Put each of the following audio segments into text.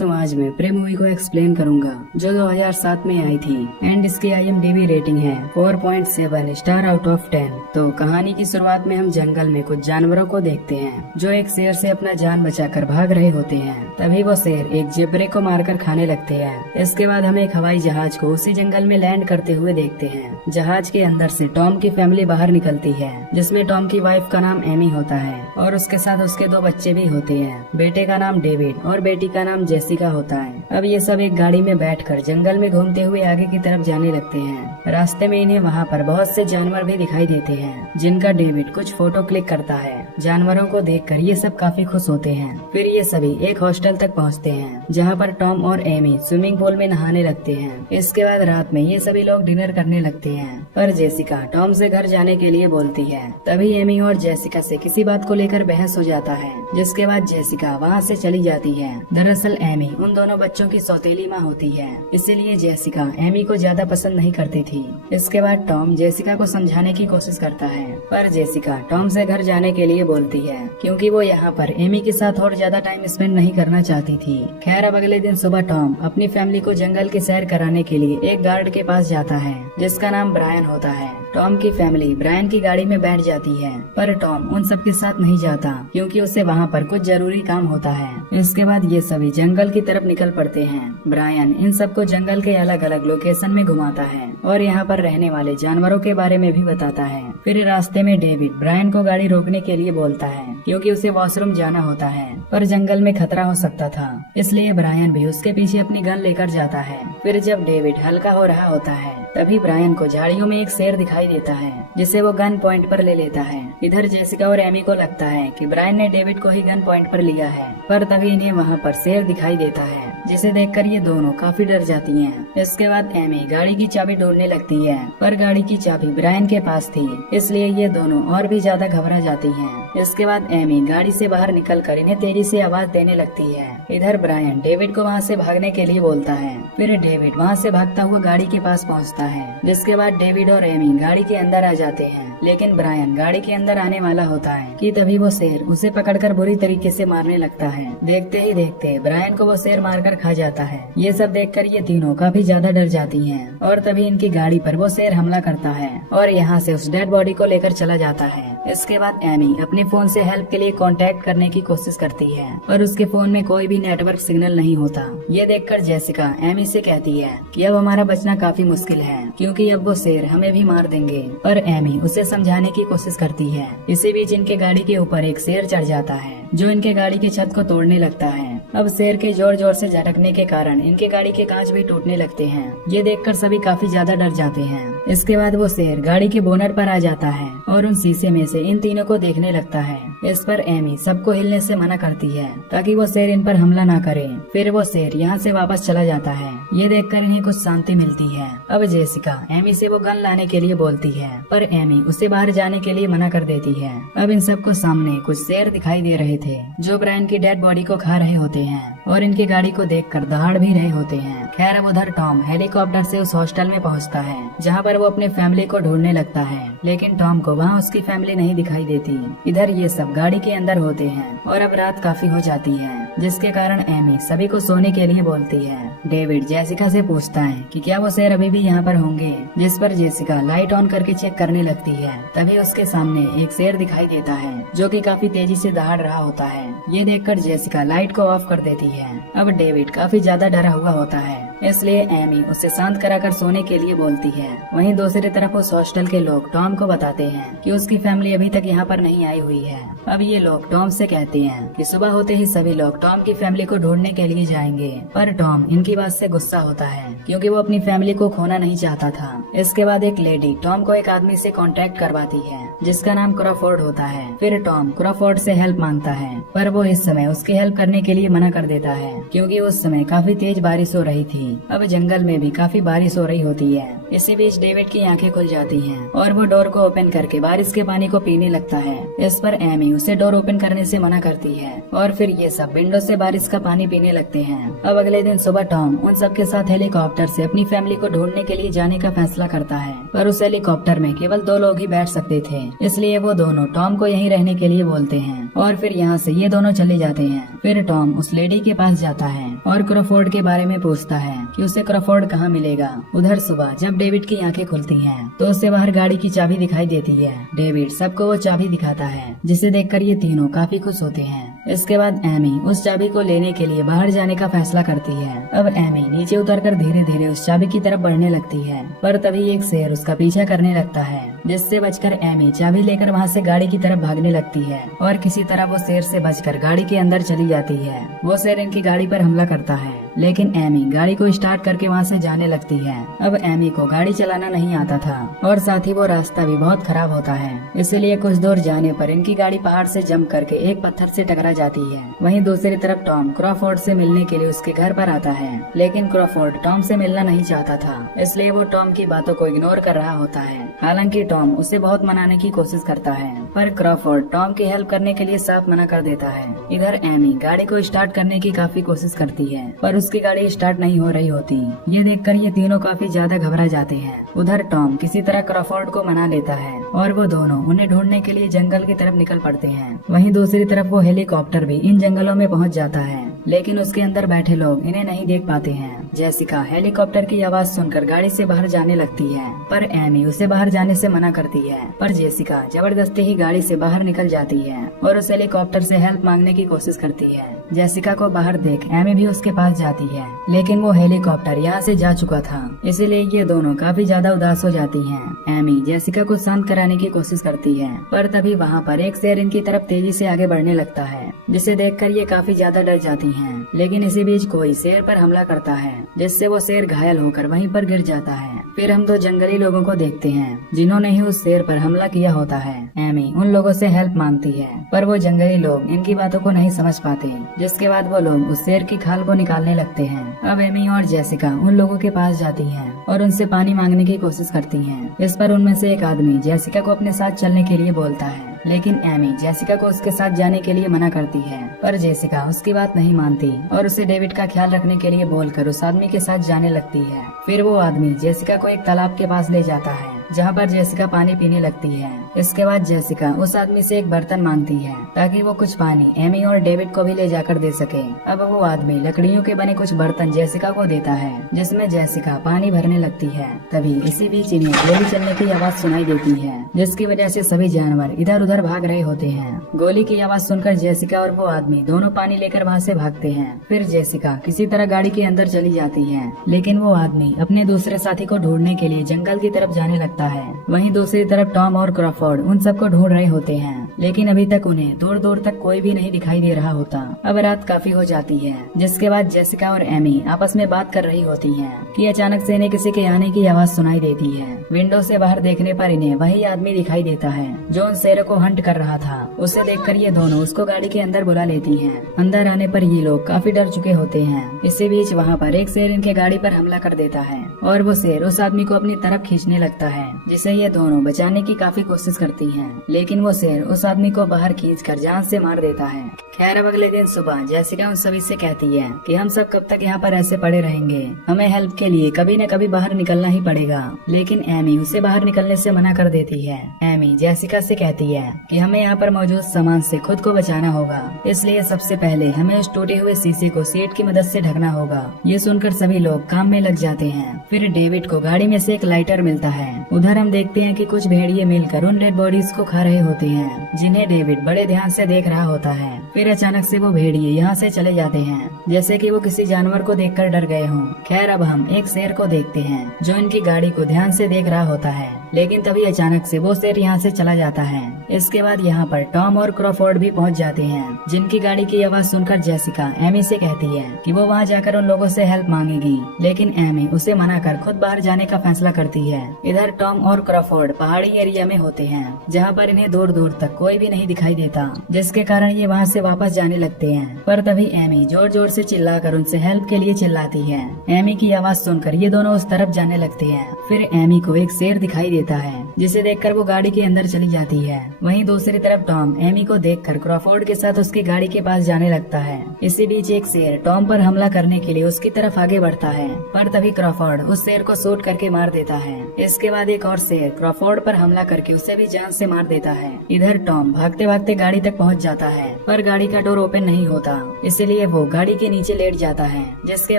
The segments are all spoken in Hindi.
दोस्तों, आज मैं प्रे मूवी को एक्सप्लेन करूंगा जो 2007 में आई थी एंड इसकी IMDb रेटिंग है 4.7 स्टार आउट ऑफ 10। तो कहानी की शुरुआत में हम जंगल में कुछ जानवरों को देखते हैं जो एक शेर से अपना जान बचाकर भाग रहे होते हैं। तभी वो शेर एक जेब्रे को मारकर खाने लगते हैं। इसके बाद हम एक हवाई जहाज को उसी जंगल में लैंड करते हुए देखते हैं। जहाज के अंदर से टॉम की फैमिली बाहर निकलती है, जिसमें टॉम की वाइफ का नाम एमी होता है और उसके साथ उसके 2 बच्चे भी होते हैं। बेटे का नाम डेविड और बेटी का नाम जेसिका होता है। अब ये सब एक गाड़ी में बैठकर जंगल में घूमते हुए आगे की तरफ जाने लगते हैं। रास्ते में इन्हें वहाँ पर बहुत से जानवर भी दिखाई देते हैं, जिनका डेविड कुछ फोटो क्लिक करता है। जानवरों को देखकर ये सब काफी खुश होते हैं। फिर ये सभी एक हॉस्टल तक पहुँचते हैं, जहाँ पर टॉम और एमी स्विमिंग पूल में नहाने लगते हैं। इसके बाद रात में ये सभी लोग डिनर करने लगते हैं, पर जेसिका टॉम से घर जाने के लिए बोलती है। तभी एमी और जेसिका से किसी बात को लेकर बहस हो जाता है, जिसके बाद जेसिका वहाँ से चली जाती है। दरअसल एमी उन दोनों बच्चों की सौतेली माँ होती है, इसीलिए जेसिका एमी को ज्यादा पसंद नहीं करती थी। इसके बाद टॉम जेसिका को समझाने की कोशिश करता है, पर जेसिका टॉम से घर जाने के लिए बोलती है, क्योंकि वो यहाँ पर एमी के साथ और ज्यादा टाइम स्पेंड नहीं करना चाहती थी। खैर, अब अगले दिन सुबह टॉम अपनी फैमिली को जंगल की सैर कराने के लिए एक गार्ड के पास जाता है, जिसका नाम ब्रायन होता है। टॉम की फैमिली ब्रायन की गाड़ी में बैठ जाती है, पर टॉम उन सबके साथ नहीं जाता, क्योंकि उसे वहाँ पर कुछ जरूरी काम होता है। इसके बाद ये सभी जंगल की तरफ निकल पड़ते हैं। ब्रायन इन सबको जंगल के अलग अलग लोकेशन में घुमाता है और यहाँ पर रहने वाले जानवरों के बारे में भी बताता है। फिर रास्ते में डेविड ब्रायन को गाड़ी रोकने के लिए बोलता है, क्योंकि उसे वॉशरूम जाना होता है, पर जंगल में खतरा हो सकता था, इसलिए ब्रायन भी उसके पीछे अपनी गन लेकर जाता है। फिर जब डेविड हल्का हो रहा होता है, तभी ब्रायन को झाड़ियों में एक शेर दिखाई देता है, जिसे वो गन पॉइंट पर ले लेता है। इधर जेसिका और एमी को लगता है कि ब्रायन ने डेविड को ही गन पॉइंट पर लिया है, पर तभी इन्हें वहाँ पर शेर दिखाई देता है, जिसे देखकर ये दोनों काफी डर जाती हैं। इसके बाद एमी गाड़ी की चाबी ढूंढने लगती है, पर गाड़ी की चाबी ब्रायन के पास थी, इसलिए ये दोनों और भी ज्यादा घबरा जाती हैं। इसके बाद एमी गाड़ी से बाहर निकलकर इन्हें तेजी से आवाज देने लगती है। इधर ब्रायन डेविड को वहाँ से भागने के लिए बोलता है। फिर डेविड वहाँ से भागता हुआ गाड़ी के पास पहुँचता है, जिसके बाद डेविड और एमी गाड़ी के अंदर आ जाते हैं। लेकिन ब्रायन गाड़ी के अंदर आने वाला होता है कि तभी वो शेर उसे पकड़कर बुरी तरीके से मारने लगता है। देखते ही देखते ब्रायन को वो शेर मारकर खा जाता है। ये सब देखकर ये तीनों काफी ज्यादा डर जाती हैं और तभी इनकी गाड़ी पर वो शेर हमला करता है और यहाँ से उस डेड बॉडी को लेकर चला जाता है। इसके बाद एमी अपने फोन से हेल्प के लिए कांटेक्ट करने की कोशिश करती है, पर उसके फोन में कोई भी नेटवर्क सिग्नल नहीं होता। ये देखकर जेसिका एमी से कहती है कि अब हमारा बचना काफी मुश्किल है, क्योंकि अब वो शेर हमें भी मार देंगे। पर एमी उसे समझाने की कोशिश करती है। इसी बीच इनके गाड़ी के ऊपर एक शेर चढ़ जाता है, जो इनके गाड़ी की छत को तोड़ने लगता है। अब शेर के जोर जोर से झटकने के कारण इनके गाड़ी के कांच भी टूटने लगते हैं। ये देखकर सभी काफी ज्यादा डर जाते हैं। इसके बाद वो शेर गाड़ी के बोनट पर आ जाता है और उन शीशे में से इन तीनों को देखने लगता है। इस पर एमी सबको हिलने से मना करती है, ताकि वो शेर इन पर हमला ना करे। फिर वो शेर यहाँ से वापस चला जाता है। ये देखकर इन्हें कुछ शांति मिलती है। अब जेसिका एमी से वो गन लाने के लिए बोलती है, पर एमी उसे बाहर जाने के लिए मना कर देती है। अब इन सबको सामने कुछ शेर दिखाई दे रहे थे, जो ब्रायन की डेड बॉडी को खा रहे होते हैं और इनकी गाड़ी को देखकर दहाड़ भी रहे होते हैं। खैर, अब उधर टॉम हेलीकॉप्टर से उस हॉस्टल में पहुंचता है, जहां पर वो अपने फैमिली को ढूंढने लगता है, लेकिन टॉम को वहां उसकी फैमिली नहीं दिखाई देती। इधर ये सब गाड़ी के अंदर होते हैं और अब रात काफी हो जाती है, जिसके कारण एमी सभी को सोने के लिए बोलती है। डेविड जेसिका से पूछता है कि क्या वो शेर अभी भी यहाँ पर होंगे, जिस पर जेसिका लाइट ऑन करके चेक करने लगती है। तभी उसके सामने एक शेर दिखाई देता है, जो कि काफी तेजी से दहाड़ रहा होता है। ये देखकर जेसिका लाइट को ऑफ कर देती है। अब डेविड काफी ज्यादा डरा हुआ होता है, इसलिए एमी उसे शांत कराकर सोने के लिए बोलती है। वहीं दूसरी तरफ उस हॉस्टल के लोग टॉम को बताते हैं कि उसकी फैमिली अभी तक यहाँ पर नहीं आई हुई है। अब ये लोग टॉम से कहते हैं कि सुबह होते ही सभी लोग टॉम की फैमिली को ढूंढने के लिए जाएंगे, पर टॉम इनकी बात से गुस्सा होता है, क्योंकि वो अपनी फैमिली को खोना नहीं चाहता था। इसके बाद एक लेडी टॉम को एक आदमी से कांटेक्ट करवाती है, जिसका नाम क्रॉफोर्ड होता है। फिर टॉम क्रॉफोर्ड से हेल्प मांगता है, पर वो इस समय उसकी हेल्प करने के लिए मना कर देता है, क्योंकि उस समय काफी तेज बारिश हो रही थी। अब जंगल में भी काफी बारिश हो रही होती है। इसी बीच डेविड की आंखें खुल जाती हैं और वो डोर को ओपन करके बारिश के पानी को पीने लगता है। इस पर एमी उसे डोर ओपन करने से मना करती है और फिर ये सब विंडो से बारिश का पानी पीने लगते हैं। अब अगले दिन सुबह टॉम उन सबके साथ हेलीकॉप्टर से अपनी फैमिली को ढूंढने के लिए जाने का फैसला करता है, पर उस हेलीकॉप्टर में केवल 2 लोग ही बैठ सकते थे। इसलिए वो दोनों टॉम को यहीं रहने के लिए बोलते हैं और फिर यहाँ से ये दोनों चले जाते हैं। फिर टॉम उस लेडी के पास जाता है और क्रॉफोर्ड के बारे में पूछता है कि उसे क्रॉफोर्ड कहाँ मिलेगा। उधर सुबह जब डेविड की आंखें खुलती हैं तो उससे बाहर गाड़ी की चाबी दिखाई देती है। डेविड सबको वो चाबी दिखाता है जिसे देखकर ये तीनों काफी खुश होते हैं। इसके बाद एमी उस चाबी को लेने के लिए बाहर जाने का फैसला करती है। अब एमी नीचे उतरकर धीरे धीरे उस चाबी की तरफ बढ़ने लगती है, पर तभी एक शेर उसका पीछा करने लगता है, जिससे बचकर एमी चाबी लेकर वहाँ से गाड़ी की तरफ भागने लगती है और किसी तरह वो शेर से बचकर गाड़ी के अंदर चली जाती है। वो शेर इनकी गाड़ी पर हमला करता है, लेकिन एमी गाड़ी को स्टार्ट करके वहाँ से जाने लगती है। अब एमी को गाड़ी चलाना नहीं आता था और साथ ही वो रास्ता भी बहुत खराब होता है, इसलिए कुछ दूर जाने पर इनकी गाड़ी पहाड़ से जंप करके एक पत्थर से टकरा जाती है। वहीं दूसरी तरफ टॉम क्रॉफोर्ड से मिलने के लिए उसके घर पर आता है, लेकिन क्रॉफोर्ड टॉम से मिलना नहीं चाहता था, इसलिए वो टॉम की बातों को इग्नोर कर रहा होता है। हालांकि टॉम उसे बहुत मनाने की कोशिश करता है, पर क्रॉफोर्ड टॉम की हेल्प करने के लिए साफ मना कर देता है। इधर एमी गाड़ी को स्टार्ट करने की काफी कोशिश करती है, पर उसकी गाड़ी स्टार्ट नहीं हो रही होती। ये देखकर ये तीनों काफी ज्यादा घबरा जाते हैं। उधर टॉम किसी तरह क्रॉफोर्ड को मना लेता है और वो दोनों उन्हें ढूंढने के लिए जंगल की तरफ निकल पड़ते हैं। वहीं दूसरी तरफ वो हेलीकॉप्टर भी इन जंगलों में पहुंच जाता है, लेकिन उसके अंदर बैठे लोग इन्हें नहीं देख पाते हैं। जेसिका हेलीकॉप्टर की आवाज सुनकर गाड़ी से बाहर जाने लगती है, पर एमी उसे बाहर जाने से मना करती है। पर जेसिका जबरदस्ती ही गाड़ी से बाहर निकल जाती है और उस हेलीकॉप्टर से हेल्प मांगने की कोशिश करती है। जेसिका को बाहर देख एमी भी उसके पास जाती है, लेकिन वो हेलीकॉप्टर यहाँ से जा चुका था, इसीलिए ये दोनों काफी ज्यादा उदास हो जाती हैं। एमी जेसिका को शांत कराने की कोशिश करती है, पर तभी वहाँ पर एक शेर इनकी तरफ तेजी से आगे बढ़ने लगता है, जिसे देखकर ये काफी ज्यादा डर जाती हैं। लेकिन इसी बीच कोई शेर पर हमला करता है, जिससे वो शेर घायल होकर वहीं पर गिर जाता है। फिर हम दो जंगली लोगों को देखते हैं जिन्होंने ही उस शेर पर हमला किया होता है। एमी उन लोगों से हेल्प मांगती है, पर वो जंगली लोग इनकी बातों को नहीं समझ पाते, जिसके बाद वो लोग उस शेर की खाल को निकालने लगते हैं। अब एमी और जेसिका उन लोगों के पास जाती हैं और उनसे पानी मांगने की कोशिश करती हैं। इस पर उनमें से एक आदमी जेसिका को अपने साथ चलने के लिए बोलता है, लेकिन एमी जेसिका को उसके साथ जाने के लिए मना करती है, पर जेसिका उसकी बात नहीं मानती और उसे डेविड का ख्याल रखने के लिए बोलकर उस आदमी के साथ जाने लगती है। फिर वो आदमी जेसिका को एक तालाब के पास ले जाता है, जहाँ पर जेसिका पानी पीने लगती है। इसके बाद जेसिका उस आदमी से एक बर्तन मांगती है ताकि वो कुछ पानी एमी और डेविड को भी ले जाकर दे सके। अब वो आदमी लकड़ियों के बने कुछ बर्तन जेसिका को देता है, जिसमें जेसिका पानी भरने लगती है। तभी इसी बीच इन्हें गोली चलने की आवाज सुनाई देती है, जिसकी वजह से सभी जानवर इधर उधर भाग रहे होते हैं। गोली की आवाज सुनकर जेसिका और वो आदमी दोनों पानी लेकर वहाँ से भागते हैं। फिर जेसिका किसी तरह गाड़ी के अंदर चली जाती है, लेकिन वो आदमी अपने दूसरे साथी को ढूंढने के लिए जंगल की तरफ जाने लगता है। वहीं दूसरी तरफ टॉम और क्रॉफोर्ड उन सबको ढूंढ रहे होते हैं, लेकिन अभी तक उन्हें दूर दूर तक कोई भी नहीं दिखाई दे रहा होता। अब रात काफी हो जाती है, जिसके बाद जेसिका और एमी आपस में बात कर रही होती हैं कि अचानक से इन्हें किसी के आने की आवाज सुनाई देती है। विंडो से बाहर देखने पर इन्हें वही आदमी दिखाई देता है जो उन शेरों को हंट कर रहा था। उसे देखकर ये दोनों उसको गाड़ी के अंदर बुला लेती हैं। अंदर आने पर ये लोग काफी डर चुके होते हैं। इसी बीच वहाँ पर एक शेर इनके गाड़ी पर हमला कर देता है और वो शेर उस आदमी को अपनी तरफ खींचने लगता है, जिसे ये दोनों बचाने की काफी कोशिश करती हैं, लेकिन वो शेर उस आदमी को बाहर खींचकर जान से मार देता है। खैर अब अगले दिन सुबह जेसिका उन सभी से कहती है कि हम सब कब तक यहाँ पर ऐसे पड़े रहेंगे, हमें हेल्प के लिए कभी न कभी बाहर निकलना ही पड़ेगा। लेकिन एमी उसे बाहर निकलने से मना कर देती है। एमी जेसिका से कहती है कि हमें यहाँ पर मौजूद सामान से खुद को बचाना होगा, इसलिए सबसे पहले हमें उस टूटे हुए शीशे को सीट की मदद से ढकना होगा। ये सुनकर सभी लोग काम में लग जाते हैं। फिर डेविड को गाड़ी में से एक लाइटर मिलता है। उधर हम देखते हैं कि कुछ भेड़िए मिलकर उन डेड बॉडीज को खा रहे होते हैं, जिन्हें डेविड बड़े ध्यान से देख रहा होता है। फिर अचानक से वो भेड़िए यहाँ से चले जाते हैं, जैसे कि वो किसी जानवर को देखकर डर गए हों। खैर अब हम एक शेर को देखते हैं जो इनकी गाड़ी को ध्यान से देख रहा होता है, लेकिन तभी अचानक से वो शेर यहाँ से चला जाता है। इसके बाद यहाँ पर टॉम और क्रॉफोर्ड भी पहुँच जाते हैं, जिनकी गाड़ी की आवाज सुनकर जेसिका एमी से कहती है कि वो वहाँ जाकर उन लोगों से हेल्प मांगेगी, लेकिन एमी उसे मना कर खुद बाहर जाने का फैसला करती है। इधर टॉम और क्रॉफोर्ड पहाड़ी एरिया में होते हैं, जहाँ पर इन्हें दूर दूर तक कोई भी नहीं दिखाई देता, जिसके कारण ये वहाँ से वापस जाने लगते हैं। पर तभी एमी जोर जोर से चिल्लाकर उनसे हेल्प के लिए चिल्लाती है। एमी की आवाज सुनकर ये दोनों उस तरफ जाने लगते हैं। फिर एमी को एक शेर दिखाई देता है, जिसे देखकर वो गाड़ी के अंदर चली जाती है। वहीं दूसरी तरफ टॉम एमी को देखकर क्रॉफोर्ड के साथ उसकी गाड़ी के पास जाने लगता है। इसी बीच एक शेर टॉम पर हमला करने के लिए उसकी तरफ आगे बढ़ता है, पर तभी क्रॉफोर्ड उस शेर को शूट करके मार देता है। इसके बाद एक और शेर क्रॉफोर्ड पर हमला करके उसे भी जान से मार देता है। इधर टॉम भागते भागते गाड़ी तक पहुंच जाता है, पर गाड़ी का डोर ओपन नहीं होता, इसलिए वो गाड़ी के नीचे लेट जाता है। जिसके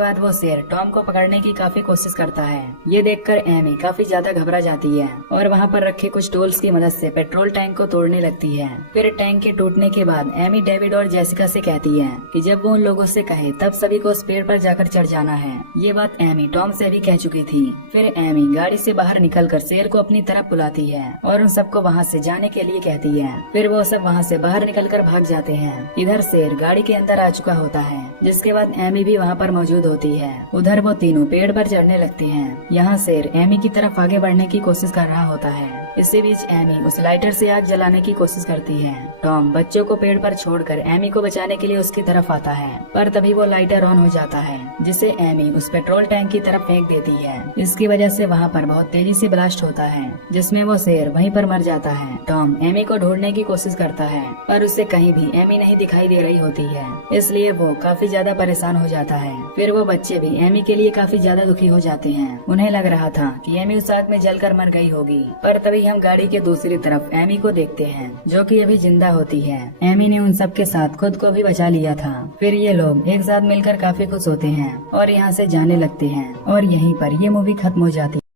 बाद वो शेर टॉम को पकड़ने की काफी कोशिश करता है। ये देखकर एमी काफी ज्यादा घबरा जाती है और वहाँ पर रखे कुछ टूल्स की मदद से पेट्रोल टैंक को तोड़ने लगती है। फिर टैंक के टूटने के बाद एमी डेविड और जेसिका से कहती है कि जब वो उन लोगों से कहे तब सभी को उस पेड़ पर जाकर चढ़ जाना है। ये बात एमी टॉम से भी कह चुकी थी। फिर एमी गाड़ी से बाहर निकलकर शेर को अपनी तरफ बुलाती है और उन सबको वहाँ से जाने के लिए कहती है। फिर वो सब वहाँ से बाहर निकलकर भाग जाते हैं। इधर शेर गाड़ी के अंदर आ चुका होता है, जिसके बाद एमी भी वहाँ पर मौजूद होती है। उधर वो तीनों पेड़ पर चढ़ने लगते हैं। यहाँ शेर एमी की तरफ आगे बढ़ने की कोशिश कर रहा होता है। इसी बीच एमी उस लाइटर से आग जलाने की कोशिश करती है। टॉम बच्चों को पेड़ पर छोड़कर एमी को बचाने के लिए उसकी तरफ आता है, पर तभी वो लाइटर ऑन हो जाता है, जिसे एमी उस पेट्रोल टैंक की तरफ फेंक देती है। इसकी वजह से वहाँ पर बहुत तेजी से ब्लास्ट होता है, जिसमें वो शेर वहीं पर मर जाता है। टॉम एमी को ढूंढने की कोशिश करता है, पर उसे कहीं भी एमी नहीं दिखाई दे रही होती है, इसलिए वो काफी ज्यादा परेशान हो जाता है। फिर वो बच्चे भी एमी के लिए काफी ज्यादा दुखी हो जाते हैं। उन्हें लग रहा था कि एमी उस आग में जलकर मर गई होगी, पर तभी हम गाड़ी के दूसरी तरफ एमी को देखते हैं, जो कि अभी जिंदा होती है। एमी ने उन सब के साथ खुद को भी बचा लिया था। फिर ये लोग एक साथ मिलकर काफी खुश होते हैं और यहाँ से जाने लगते हैं और यहीं पर ये मूवी खत्म हो जाती है।